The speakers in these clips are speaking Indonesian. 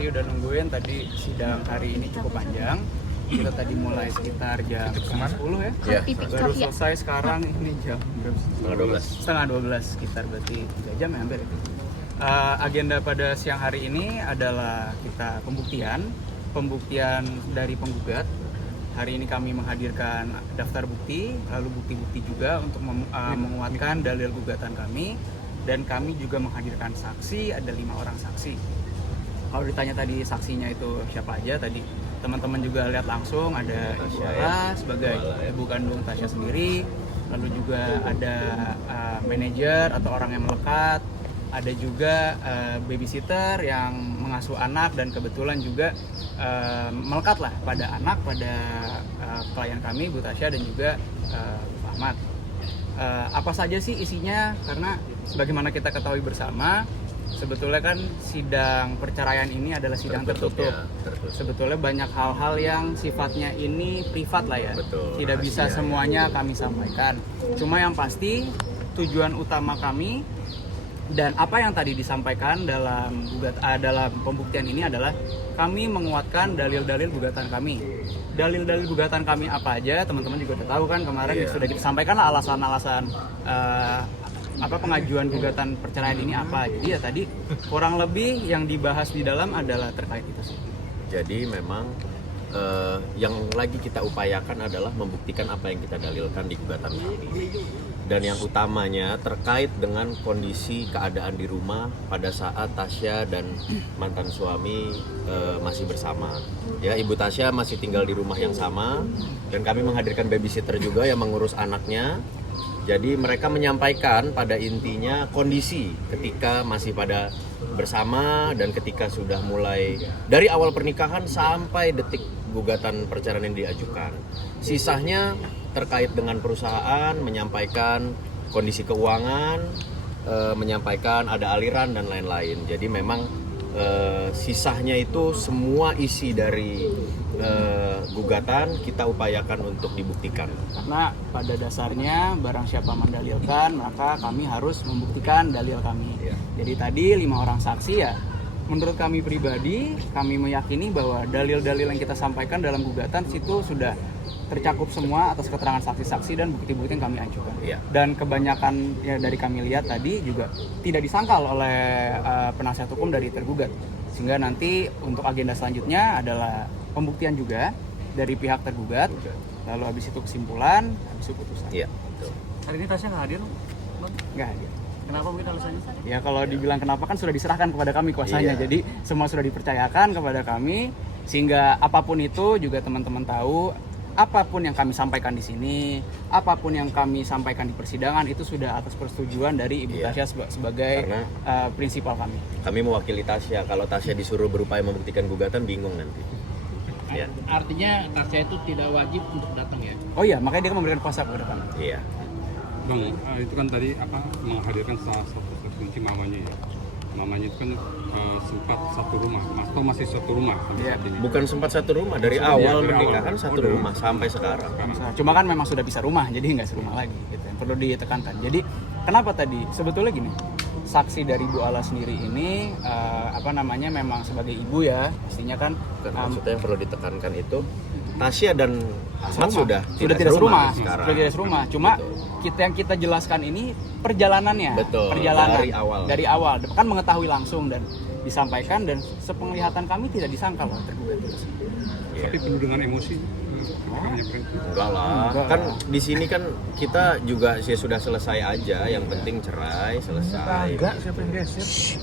kasih udah nungguin. Tadi sidang hari ini cukup panjang. Kita tadi mulai sekitar jam 10 ya. Baru selesai sekarang ini jam setengah 12 sekitar, berarti 3 jam ya hampir itu. Agenda pada siang hari ini adalah kita pembuktian dari penggugat. Hari ini kami menghadirkan daftar bukti, lalu bukti-bukti juga untuk menguatkan dalil gugatan kami. Dan kami juga menghadirkan saksi, ada 5 orang saksi. Kalau ditanya tadi saksinya itu siapa aja, tadi teman-teman juga lihat langsung ada Ibu Ala sebagai ibu kandung Tasya sendiri, lalu juga ada manajer atau orang yang melekat, ada juga babysitter yang mengasuh anak dan kebetulan juga melekat lah pada anak, pada klien kami Bu Tasya dan juga Pak Ahmad. Apa saja sih isinya? Karena sebagaimana kita ketahui bersama, sebetulnya kan sidang perceraian ini adalah sidang tertutup. Sebetulnya banyak hal-hal yang sifatnya ini privat lah ya. Tidak bisa semuanya kami sampaikan. Cuma yang pasti tujuan utama kami dan apa yang tadi disampaikan dalam pembuktian ini adalah kami menguatkan dalil-dalil gugatan kami. Dalil-dalil gugatan kami apa aja, teman-teman juga udah tahu kan kemarin sudah kita sampaikan lah alasan-alasan pengajuan gugatan perceraian ini apa. Jadi ya tadi kurang lebih yang dibahas di dalam adalah terkait itu sih. Jadi memang yang lagi kita upayakan adalah membuktikan apa yang kita dalilkan di gugatan kami. Dan yang utamanya terkait dengan kondisi keadaan di rumah pada saat Tasya dan mantan suami masih bersama. Ya, Ibu Tasya masih tinggal di rumah yang sama dan kami menghadirkan babysitter juga yang mengurus anaknya. Jadi mereka menyampaikan pada intinya kondisi ketika masih pada bersama dan ketika sudah mulai dari awal pernikahan sampai detik gugatan perceraian yang diajukan. Sisanya terkait dengan perusahaan, menyampaikan kondisi keuangan, menyampaikan ada aliran dan lain-lain. Jadi memang sisanya itu semua isi dari gugatan kita upayakan untuk dibuktikan. Karena pada dasarnya barang siapa mendalilkan maka kami harus membuktikan dalil kami. Jadi tadi 5 orang saksi ya. Menurut kami pribadi, kami meyakini bahwa dalil-dalil yang kita sampaikan dalam gugatan situ sudah tercakup semua atas keterangan saksi-saksi dan bukti-bukti yang kami ajukan. Dan kebanyakan ya dari kami lihat tadi juga tidak disangkal oleh penasihat hukum dari tergugat. Sehingga nanti untuk agenda selanjutnya adalah pembuktian juga dari pihak tergugat. Lalu habis itu kesimpulan, habis itu putusan. Hari ini Tasya nggak hadir? Nggak hadir. Kenapa mungkin alasannya? Ya kalau dibilang kenapa kan sudah diserahkan kepada kami kuasanya. Jadi semua sudah dipercayakan kepada kami sehingga apapun itu juga teman-teman tahu, apapun yang kami sampaikan di sini, apapun yang kami sampaikan di persidangan itu sudah atas persetujuan dari Ibu Tasya sebagai prinsipal kami. Kami mewakili Tasya. Kalau Tasya disuruh berupaya membuktikan gugatan bingung nanti. Artinya Tasya itu tidak wajib untuk datang ya? Oh iya, makanya dia memberikan kuasa kepada kami. Iya. Bang, itu kan tadi menghadirkan salah satu kunci mamanya ya. Mamanya itu kan sempat satu rumah, atau masih satu rumah sampai saat ini. Bukan sempat satu rumah, dari awal pernikakan satu rumah sampai sekarang. Cuma kan memang sudah bisa rumah, jadi nggak serumah lagi gitu. Yang perlu ditekankan. Jadi kenapa tadi? Sebetulnya gini, saksi dari Bu Ala sendiri ini memang sebagai ibu ya, pastinya kan. Maksudnya yang perlu ditekankan itu Tasya dan Ahmad sudah tidak serumah sekarang. Sudah tidak serumah. Cuma yang kita jelaskan ini perjalanannya. Perjalanan dari awal. Kan mengetahui langsung dan disampaikan dan sepenglihatan kami tidak disangkal oleh tergugat. Tapi penuh dengan emosi. Enggak lah. Kan di sini kan kita juga sudah selesai aja. Yang penting cerai selesai.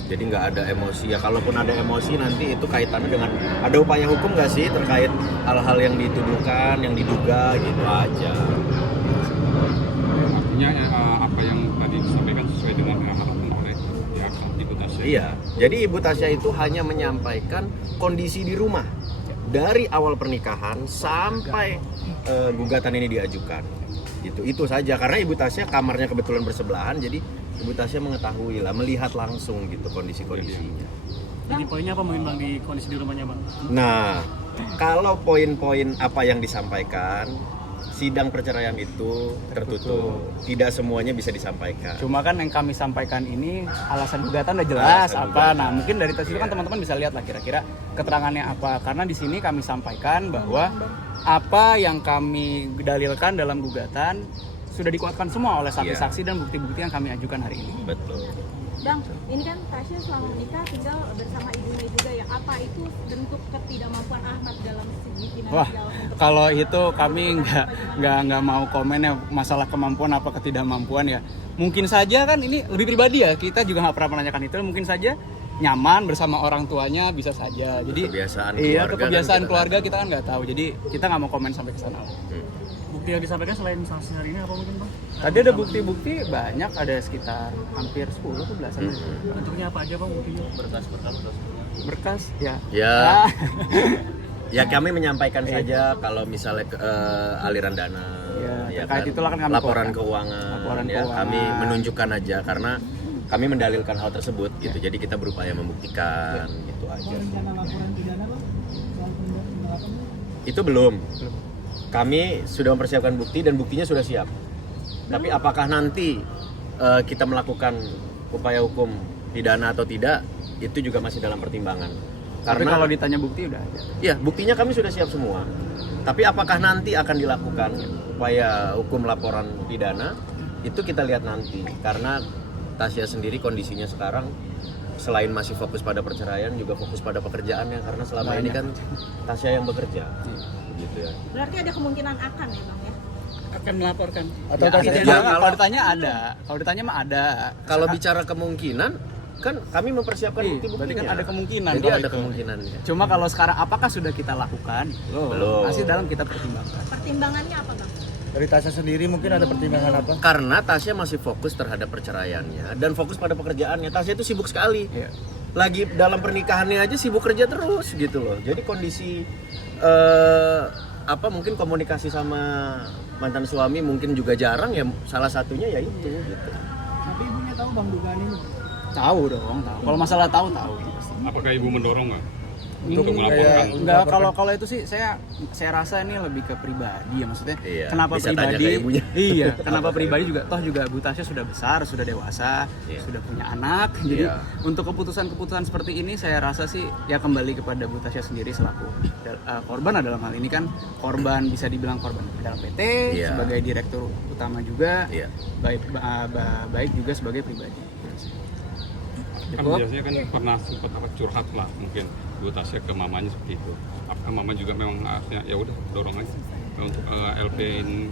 Jadi nggak ada emosi. Ya kalaupun ada emosi nanti itu kaitannya dengan ada upaya hukum nggak sih terkait hal-hal yang dituduhkan, yang diduga gitu aja. Artinya apa yang tadi disampaikan sesuai dengan harapan oleh pihak Ibu Tasya. Iya. Jadi Ibu Tasya itu hanya menyampaikan kondisi di rumah dari awal pernikahan sampai gugatan ini diajukan. Itu saja karena Ibu Tasya kamarnya kebetulan bersebelahan, jadi Ibu Tasya mengetahui lah, melihat langsung gitu kondisi-kondisinya. Jadi poinnya apa mungkin Bang di kondisi di rumahnya Bang? Nah, kalau poin-poin apa yang disampaikan sidang perceraian itu tertutup. Tidak semuanya bisa disampaikan. Cuma kan yang kami sampaikan ini alasan gugatan udah jelas Alasan apa. gugatan. Nah, mungkin dari situ kan Iya. teman-teman bisa lihat lah kira-kira keterangannya apa. Karena di sini kami sampaikan bahwa apa yang kami dalilkan dalam gugatan sudah dikuatkan semua oleh saksi-saksi dan bukti-bukti yang kami ajukan hari ini. Betul. Bang, ini kan Tasya selama menikah tinggal bersama ibunya juga ya. Apa itu bentuk ketidakmampuan Ahmad dalam segi Wah, finansial? kalau itu kami nggak mau komen ya masalah kemampuan apa ketidakmampuan ya. Mungkin saja kan ini lebih pribadi ya. Kita juga nggak pernah menanyakan itu. Mungkin saja nyaman bersama orang tuanya bisa saja. Jadi Kebiasaan iya, keluarga kebiasaan kan keluarga kita kan nggak tahu. Jadi kita nggak mau komen sampai ke sana. Bukti yang disampaikan selain saksi hari ini apa mungkin bang? Tadi ada bukti-bukti banyak, ada sekitar hampir 10 ke belasan. Bentuknya apa aja bang buktinya? Berkas ya. Ya. Ah. Ya kami menyampaikan saja kalau misalnya aliran dana, Ya, terkait itulah kan kami laporan keluarkan. keuangan, Laporan ya keuangan. kami menunjukkan aja karena kami mendalilkan hal tersebut gitu. Jadi kita berupaya membuktikan gitu aja. Itu belum. Kami sudah mempersiapkan bukti dan buktinya sudah siap. Tapi apakah nanti kita melakukan upaya hukum pidana atau tidak, itu juga masih dalam pertimbangan. Tapi kalau ditanya bukti udah ada. Ya, buktinya kami sudah siap semua. Tapi apakah nanti akan dilakukan upaya hukum laporan pidana? Itu kita lihat nanti. Karena Tasya sendiri kondisinya sekarang selain masih fokus pada perceraian juga fokus pada pekerjaannya karena selama ini kan Tasya yang bekerja. Gitu ya. Berarti ada kemungkinan akan ya bang ya? Akan melaporkan. Atau Ya, Tasya ada. juga- Kalau ditanya ada. Kalau ditanya mah ada. Kalau bicara kemungkinan kan kami mempersiapkan Iya, bukti-buktinya. berarti kan ada kemungkinan Jadi kalau ada itu. kemungkinannya. Cuma kalau sekarang apakah sudah kita lakukan? Belum. Masih dalam kita pertimbangkan. Pertimbangannya apa bang? Dari Tasya sendiri mungkin ada pertimbangan apa? Karena Tasya masih fokus terhadap perceraiannya dan fokus pada pekerjaannya. Tasya itu sibuk sekali. Iya. Lagi dalam pernikahannya aja sibuk kerja terus gitu loh. Jadi kondisi mungkin komunikasi sama mantan suami mungkin juga jarang ya. Salah satunya ya itu gitu. Tapi ibunya tahu bang dugaan ini? Tahu dong, tahu. Kalau masalah tahu. Apakah ibu mendorong nggak? Untuk melaporkan. Enggak, kalau itu sih saya rasa ini lebih ke pribadi ya maksudnya. Iya, Kenapa bisa tanya pribadi? ke ibunya. Iya, kenapa Apa pribadi juga toh juga Bu Tasya sudah besar, sudah dewasa, Iya. sudah punya anak. Jadi Iya. untuk keputusan-keputusan seperti ini saya rasa sih ya kembali kepada Bu Tasya sendiri selaku korban dalam hal ini kan korban bisa dibilang korban dalam PT Iya. sebagai direktur utama juga, Iya. baik juga sebagai pribadi. Kan Cukup? biasanya kan pernah sempat curhat lah mungkin Bu Tasya ke mamanya seperti itu. Apakah mama juga memang ya udah dorong aja untuk LP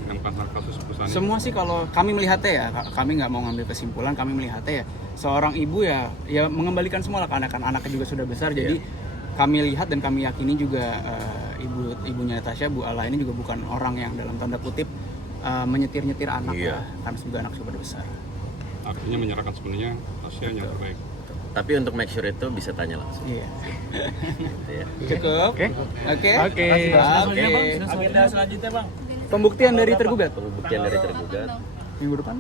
yang pasal kasus perusahaan ini? Semua sih kalau kami melihatnya ya, kami nggak mau ngambil kesimpulan, kami melihatnya ya seorang ibu ya mengembalikan semua lah ke anaknya juga sudah besar, jadi kami lihat dan kami yakini juga ibunya Tasya, Bu Ala ini juga bukan orang yang dalam tanda kutip menyetir-nyetir anak Iya. lah, karena juga anak sudah besar. Artinya menyerahkan sebenarnya Tasya yang terbaik. Tapi untuk make sure itu bisa tanya langsung. Iya. Gitu ya. Cukup. Oke. Oke. Agenda selanjutnya bang? Pembuktian dari tergugat Pembuktian dari tergugat minggu depan.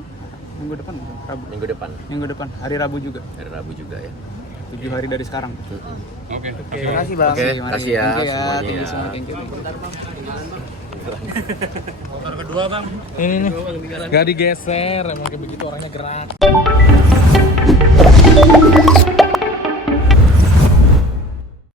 Rabu. minggu depan, Minggu depan, hari Rabu juga. hari Rabu juga ya. 7 hari dari sekarang. Oke. Terima kasih bang. Oke, Mari. kasih ya Thank you semuanya Thank you ya. semua. Thank you. Motor kedua bang. Ini nih. Gak digeser, emang kayak begitu orangnya gerak.